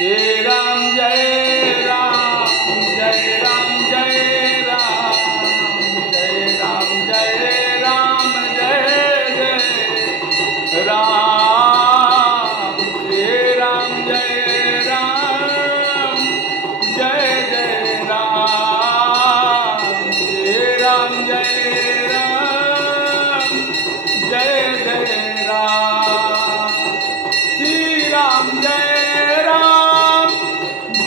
श्री राम जय राम जय राम जय राम जय राम जय राम जय जय राम श्री राम जय राम जय जय राम श्री राम जय राम जय जय राम श्री राम जय जय राम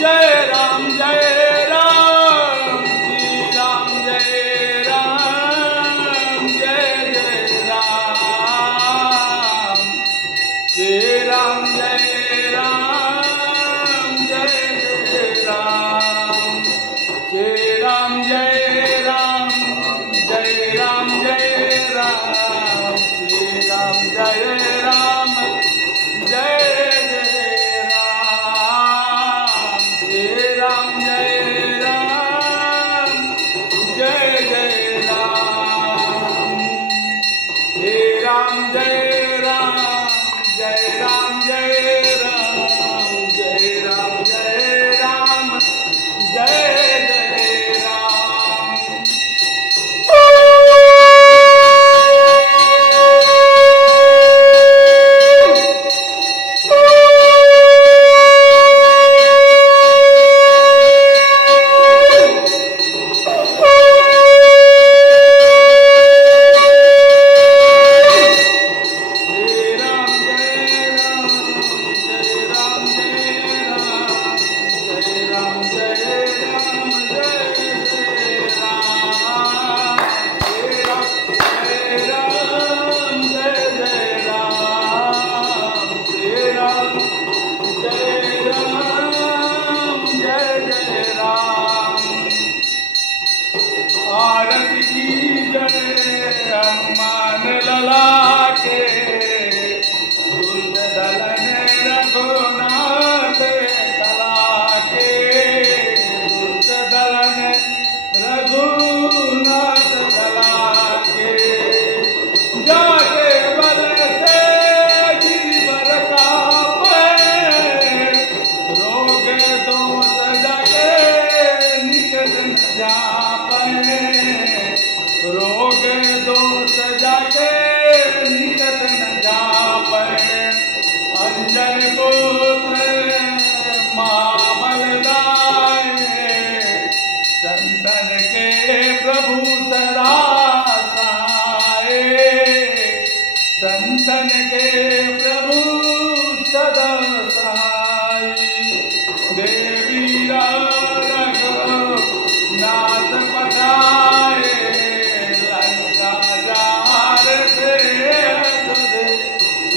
जय राम श्री राम जय राम जय जय राम श्री राम जय राम जय जय राम श्री राम जय राम जय राम जय राम श्री राम जय राम जय राम जय राम जय जय राम श्री राम जय राम जय राम जय राम जय राम जय राम जय जय राम आरती की जय हनुमान लला के दुष्ट दलन रघुनाथ कला के दुष्ट दलन रघुनाथ कला के जाके बल से गिरवर कापे रोग दोष जाके निकट न जापे रोग दोष जाके निकट न जापे अंजन पुत्र महाबल दाए संतन के प्रभु सदा सहाय संतन के प्रभु सदा सहाय देवी रघु नाथ पठाए लंका जार से तुझ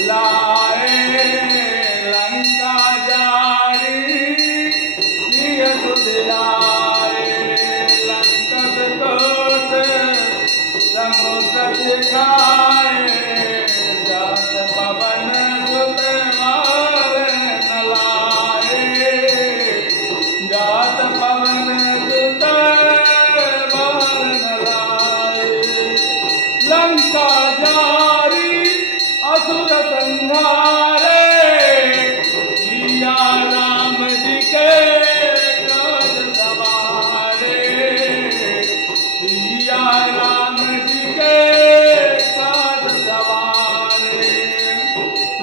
लाए लंका जारी सिय तुझ लाए लंका कोट समुद्र दिखाए जात पवन सुत मार न लाए जात पवन सुत मार न लाए लंका जारी असुर संहारे सिया राम जी के काज सवारे सिया राम जी के काज सवारे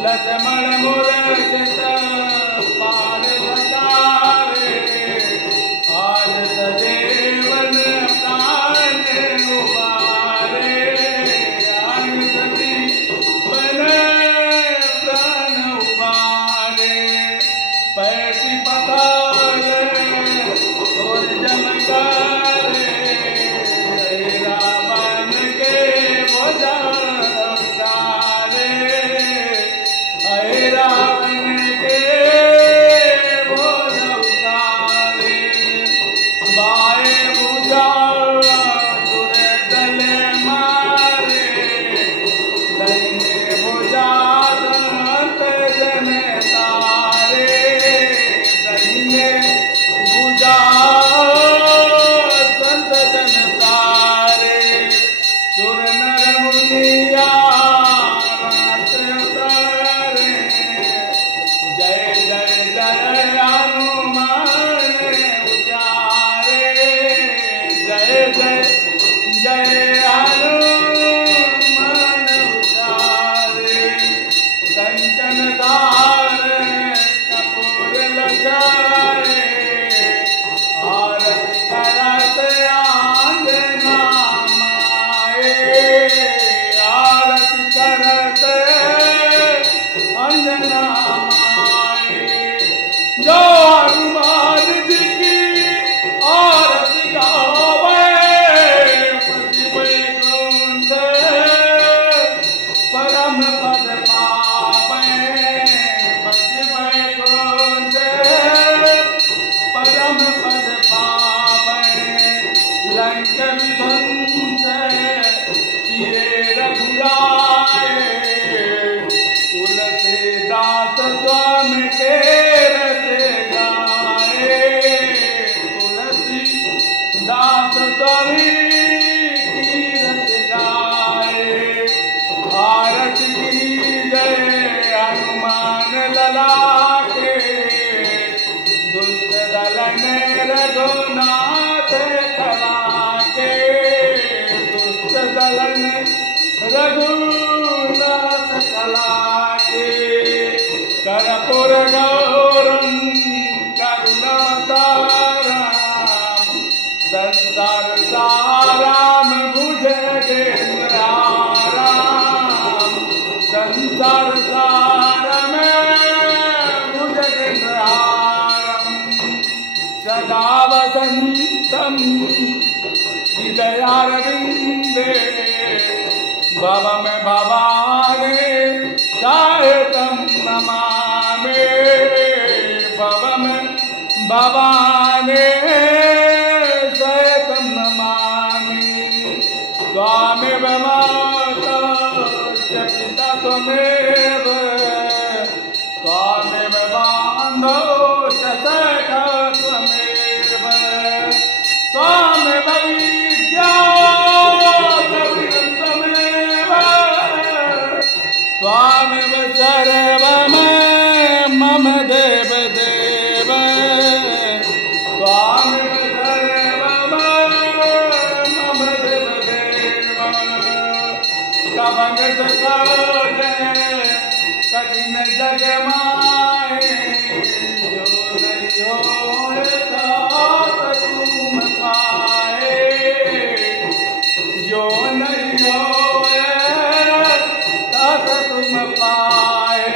लक्ष्मण मूर्छित पाण सकारे आज सदेवन प्राण उबारे आज सती बने प्राण उबारे पैसी पताले और जमकारे रावण के बोझा उतारे रावण के बोझा उतारे बाए बुझा सुर दल मारे दईने बुझा संत जन तारे दईने बुझा सदा वसन्तं हृदयारविन्दे भवं भवानी साहितं नमामि भवं भवानी साहितं नमामि त्वामेव माता च पिता त्वमेव त्वामेव बान्धो च सखा त्वमेव त्वामेव विद्या त्वमेव त्वामेव सर्वं मम देव देव त्वामेव सर्वं मम देव देव कबंग कठिन जग माए जो नहीं होए तात तुम पाए जो नहीं होए तात तुम पाए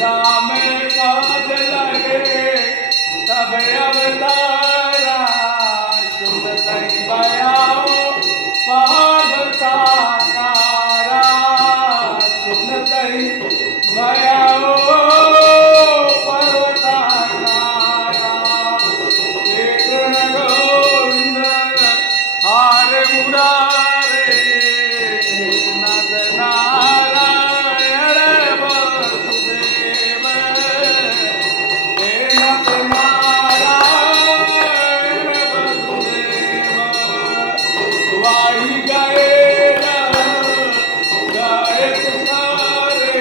राम काज लगे तब अवतारा सुन सही बयाओ पार्वतारा सुन सही बयाओ पर्वतारा कृष्ण गोविंद हारे मुरारे नंद नारायण वासुदेव हे नंद नारायण वासुदेव वाही गए गाए पुकारे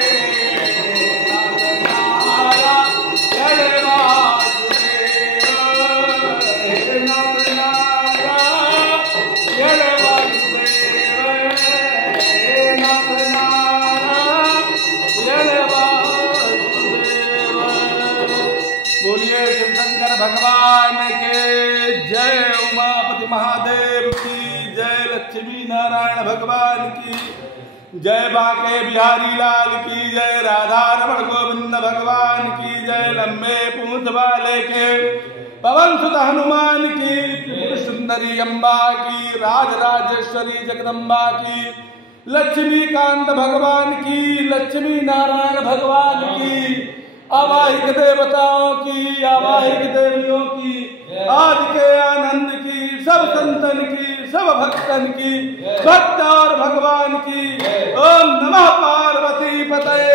नंद नारायण वासुदेव हे नंद नारायण वासुदेव हे नंद नारायण वासुदेव। बोलिए शिव शंकर भगवान के जय। उमापति महादेव की जय। लक्ष्मी नारायण भगवान की जय। बाके बिहारी लाल की जय। राधा रमण गोविंद भगवान की जय। लंबे पूंछ वाले के पवन सुत हनुमान की त्रिपुर सुंदरी अम्बा की राजराजेश्वरी जगदम्बा की लक्ष्मीकांत भगवान की लक्ष्मी नारायण भगवान की आवाहिक देवताओं की आवाहिक देवियों की आज के आनंद की सब संतन की सब भक्तन की भक्त और भगवान की। ओम नमः पार्वती पतये।